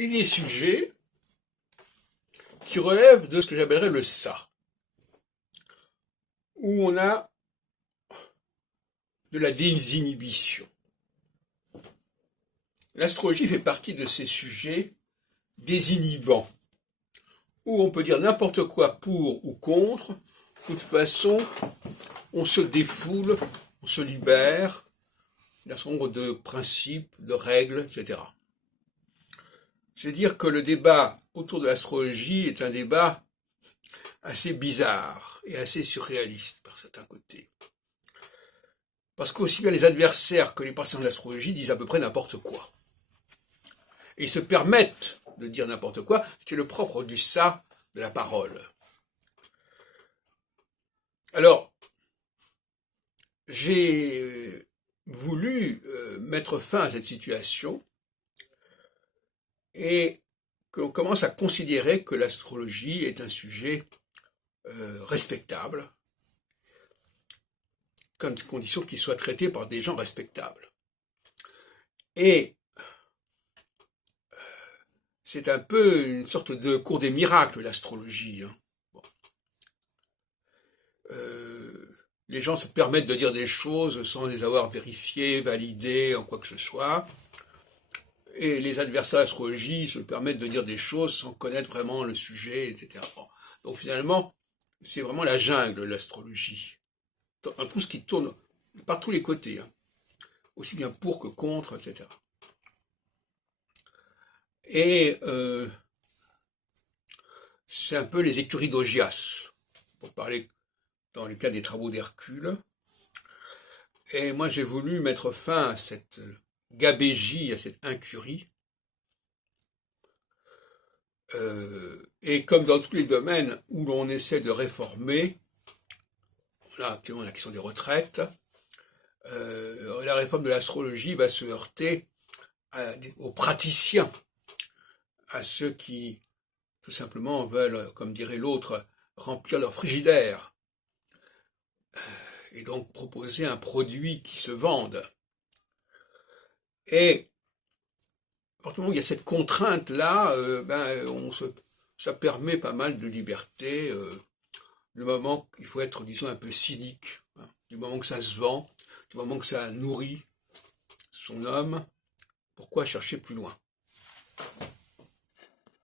Il y a des sujets qui relèvent de ce que j'appellerais le ça, où on a de la désinhibition. L'astrologie fait partie de ces sujets désinhibants, où on peut dire n'importe quoi pour ou contre. De toute façon, on se défoule, on se libère d'un certain nombre de principes, de règles, etc. C'est-à-dire que le débat autour de l'astrologie est un débat assez bizarre et assez surréaliste par certains côtés. Parce qu'aussi bien les adversaires que les partisans de l'astrologie disent à peu près n'importe quoi. Et ils se permettent de dire n'importe quoi, ce qui est le propre du ça de la parole. Alors, j'ai voulu mettre fin à cette situation et que l'on commence à considérer que l'astrologie est un sujet respectable, comme condition qu'il soit traité par des gens respectables. Et c'est un peu une sorte de cours des miracles, l'astrologie. Bon. Les gens se permettent de dire des choses sans les avoir vérifiées, validées, en quoi que ce soit. Et les adversaires de l'astrologie se permettent de dire des choses sans connaître vraiment le sujet, etc. Bon. Donc finalement, c'est vraiment la jungle, l'astrologie. Dans tout ce qui tourne par tous les côtés, aussi bien pour que contre, etc. Et c'est un peu les écuries d'Augias, pour parler dans le cas des travaux d'Hercule. Et moi j'ai voulu mettre fin à cette gabégie, à cette incurie. Et comme dans tous les domaines où l'on essaie de réformer, là actuellement la question des retraites, la réforme de l'astrologie va se heurter aux praticiens, à ceux qui tout simplement veulent, comme dirait l'autre, remplir leur frigidaire et donc proposer un produit qui se vende. Et à partir du moment où il y a cette contrainte-là, ça permet pas mal de liberté. Du moment qu'il faut être, disons, un peu cynique, du moment que ça se vend, du moment que ça nourrit son homme, pourquoi chercher plus loin?